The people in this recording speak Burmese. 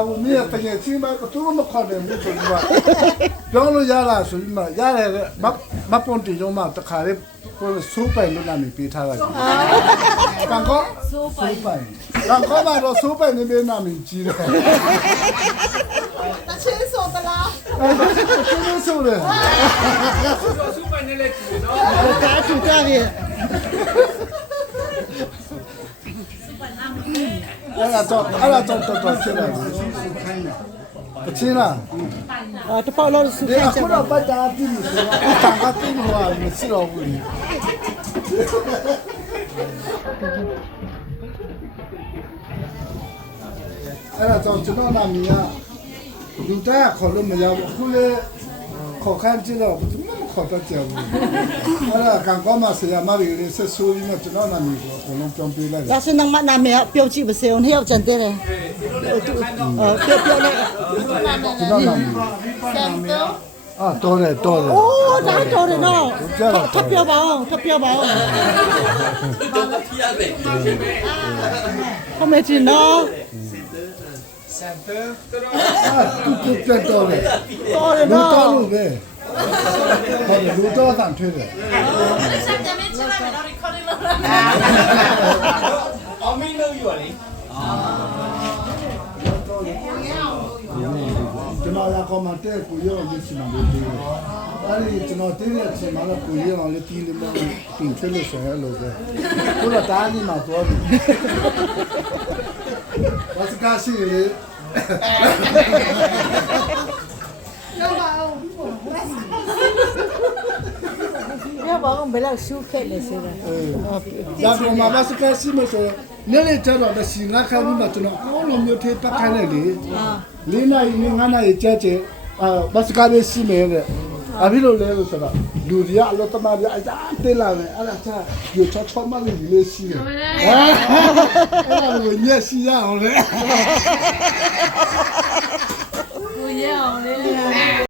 我们也不年轻嘛，都那么快的，没说什么。讲了伢啦，所以嘛，伢来的，没本地种嘛，他开的，我苏北路那边比他了。刚刚苏北，刚刚嘛，到苏北那边那边去了。那牵手的啦。牵手的。苏北那来住喏。家住这边。阿拉找去了，不去了。这包老师你看到把家地里是吧？三个地里话没吃到屋里。阿拉找知道那米啊，有的考虑没有，后来考看知道，怎么考到家务？阿拉刚刚嘛是呀，马里的是属于嘛知道那米个，我们准备来。要是能把那面标记不是用，你要真的嘞。标嘞。知道那米。啊，多嘞。哦，那多的喏，他标榜。后面去喏。真多嘞，路道路呗，路道上推的。阿妹都有嘞。ကျွန်တော်ကမှတဲ့ကိုရောရရှိမှာလို့ပြောတယ်။အဲဒီကျွန်တော်တင်းတဲ့အချိန်မှာလည်းကိုရောအောင်လည်းတီးလို့မပြင်ချလို့ဆိုရလို့ပဲ။ကိုတော့တားနေမှာတော့တယ်။ဘာစကားရှိလေ။要不我们来收开了是的。ဒါပေမဲ့ဘာစကားရှိမဆိုနေ့နေ့ကျတော့ရှိငါခါပြီးမှကျွန်တော်အောင်းလုံးမျိုးသေးပတ်ခိုင်းလိုက်လေ။၄နာရီနဲ့၅နာရီကြာကျဘာစကားလေးရှိမယ်တဲ့။အဘိလို့လဲလို့ဆိုတော့လူတွေကအလို့တမတွေအကြမ်းတေးလာတယ်အဲ့ဒါချာယူချောမှလေးလေးရှိတယ်။အဲ့ဒါကိုညက်ရှိရအောင်လေ။ 不要嘞。